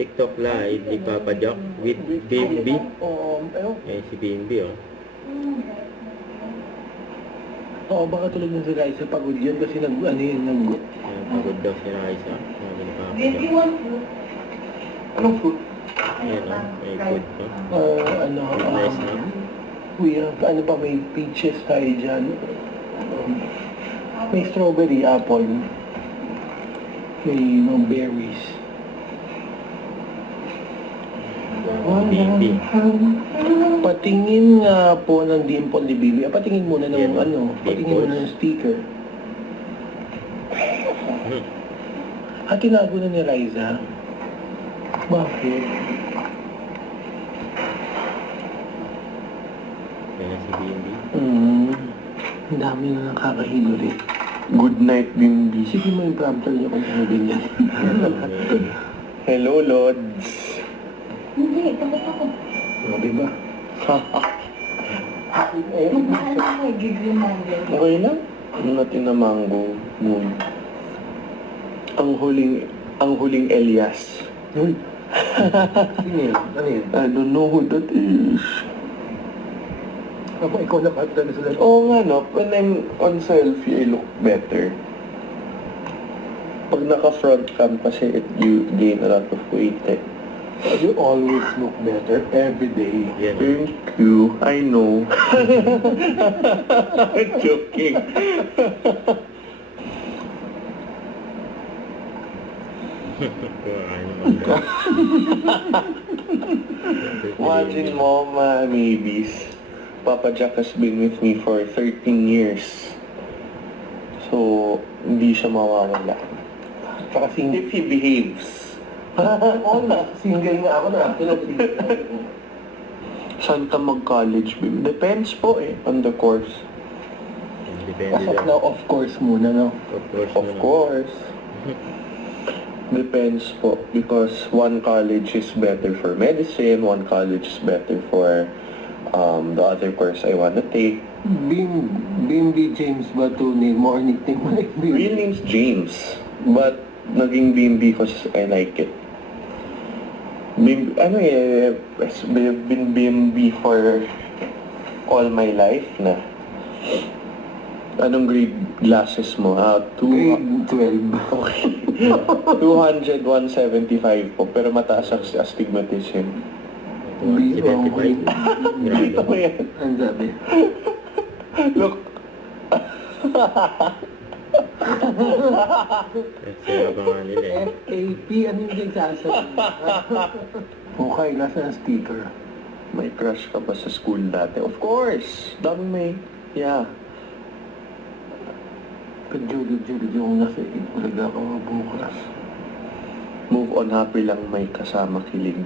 TikTok live ni Papa Jack with Bimbi. Ano? Eh, si Bimbi, oh. Oo, baka tulad ng si Raisa pagod yan kasi Pagod daw si Raisa. Sabi ni Papa Baby, Jack. want food? Anong fruit? Ayan, oh. May good, no? Ano, Nice, no? we have, ano pa, may peaches tayo dyan. May strawberry, apple. May mga berries. Bimbi. Patingin nga po ng dimple ni Bibi. Patingin muna ng Yan, patingin muna ng sticker. Hmm. Tinago na ni Raisa. Bakit? Yan si Bimbi. Ang dami na nakakahilo rin. Good night, Bimbi. Sige mo yung prompter niyo kung ano din yan. Hello, Lods. Hindi, tapos ako. O, diba? Kung paano ako, give you mango. Okay lang. Ano natin na mango moon? Ang huling Elias. Uy. Sino yun? Ano yun? I don't know who that is. Ako, ikaw nakakita na sila. Oo nga, no? When I'm on selfie, I look better. Pag naka-front cam kasi, you gain a lot of weight, eh. You always look better every day. Yan. Thank you. I know. Joking. Imagine mo, mga maybes. Papa Jack has been with me for 13 years. So, hindi siya mawawala. Tsaka if he behaves. Oo na, single nga ako na. Saan ka mag-college, Bim? Depends po eh, on the course. Depende As of lang. now, of course muna, no? Of course. Of course. Depends po, because one college is better for medicine, one college is better for the other course I want to take. Bimbi James ba to name mo or nickname mo? Real name's James, but naging Bimbi because I like it. I've been Bimbi for all my life na. Anong grade glasses mo? Grade 12. Okay. 200, 175 po, pero mataas ang astigmatism. 175. Dito mo yan. Ang sabi. Look. Sila ba nga nila eh. FAP, ano yung nagsasabi? Okay, nasa ang sticker. May crush ka ba sa school dati? Of course! Dami may, yeah. Judo yung nasa talaga ako bukas. Move on, happy lang may kasama kilig.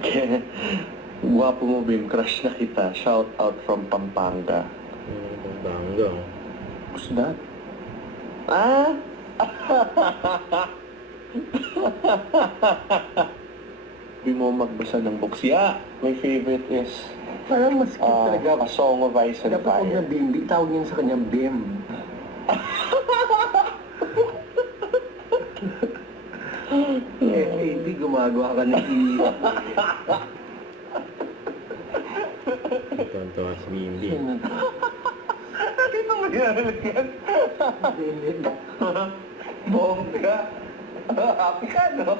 Guwapo mo, Bim, crush na kita. Shout out from Pampanga. Bangga. What's that? Ah? Di mo magbasa ng books. Yeah, my favorite is parang mas cute talaga. A Song of Ice and Fire. Dapat huwag na Bimbi, tawag niya sa kanya Bim. Hindi gumagawa ka na iya. Tonto si Bimbi. Dito mo yan. Bongga. Happy ka, no?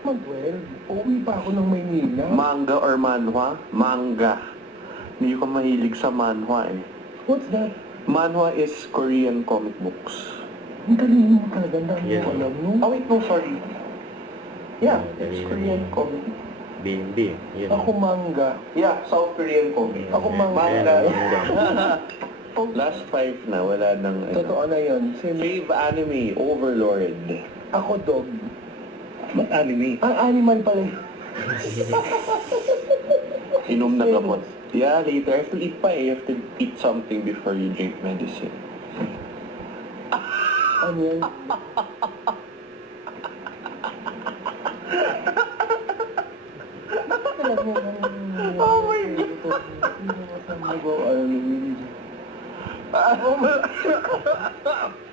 Mag-12. Uwi pa ako ng Maynila. Manga or manhwa? Manga. Hindi ko mahilig sa manhwa eh. What's that? Manhwa is Korean comic books. Ang galing mo talaga. Ang dami mo alam, no? Oh, wait, no, sorry. Yeah, it's Korean comic. Bimbi. Yan. Ako manga. Yeah, South Korean comic. Ako manga. Last 5 na, wala nang ano. Totoo na yun. Fave anime, Overlord. Ako dog. Ba't anime? Ang animal pala. Inom na gamot. Yeah, later. I have to eat pa eh. You have to eat something before you drink medicine. Ano yan? Oh my God!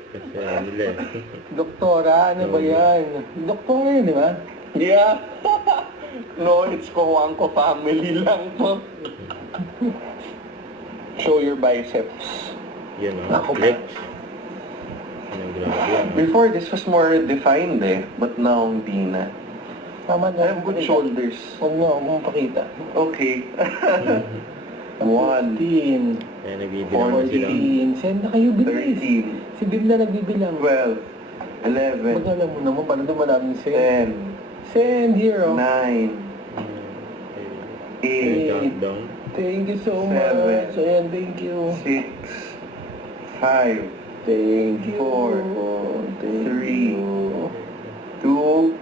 Kasi nila eh. Doktora, ano ba yan? Doktora yun, di ba? Yeah. No, it's Cojuangco family lang po. Show your biceps. Yan o. Ako ba? Flex. Ano, grabe yan. Before, this was more defined eh. But now, hindi na. Tama I have good shoulders. Huwag na, huwag mong pakita. Okay. 1, 15, Kaya nagbibilang na sila. 14, send na kayo bilis. 13, Si Bim na nagbibilang. 12, 11, Mag-alam mo naman, paano dumadami send? 10, Send here, oh. 9, Okay. 8, Countdown. Thank you so Seven. much. Ayan, thank you. 6, 5, Thank you. Four, Thank 3, you. 2,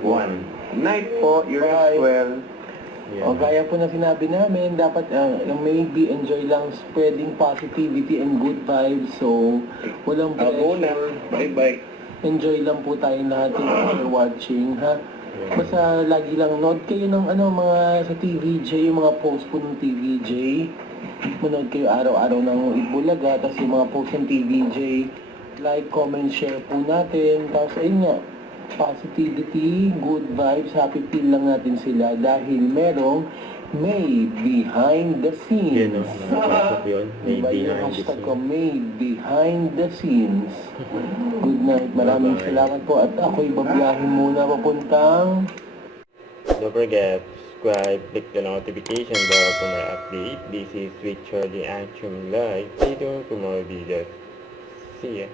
1. Night po, you're Bye. as well. Yan. O gaya po na sinabi namin, dapat maybe enjoy lang spreading positivity and good vibes. So, walang Ako na. pressure. Bye-bye. Enjoy lang po tayo lahat for watching, ha? Basta lagi lang nood kayo ng mga sa TVJ, yung mga post po ng TVJ. Manood kayo araw-araw ng Itbulaga, tapos yung mga post ng TVJ. Like, comment, share po natin. Tapos ayun nga, positivity, good vibes, happy feel lang natin sila dahil merong May behind the Yan o. scenes. Nakapasok yun. May Diba yung behind the hashtag ko, scene. May behind the scenes. Good night. Maraming Bye-bye. salamat po at ako'y babiyahin muna papuntang Don't forget, subscribe, click the notification bell for more updates. This is Sweet Charlie Action Live. Stay tuned for more videos. See ya.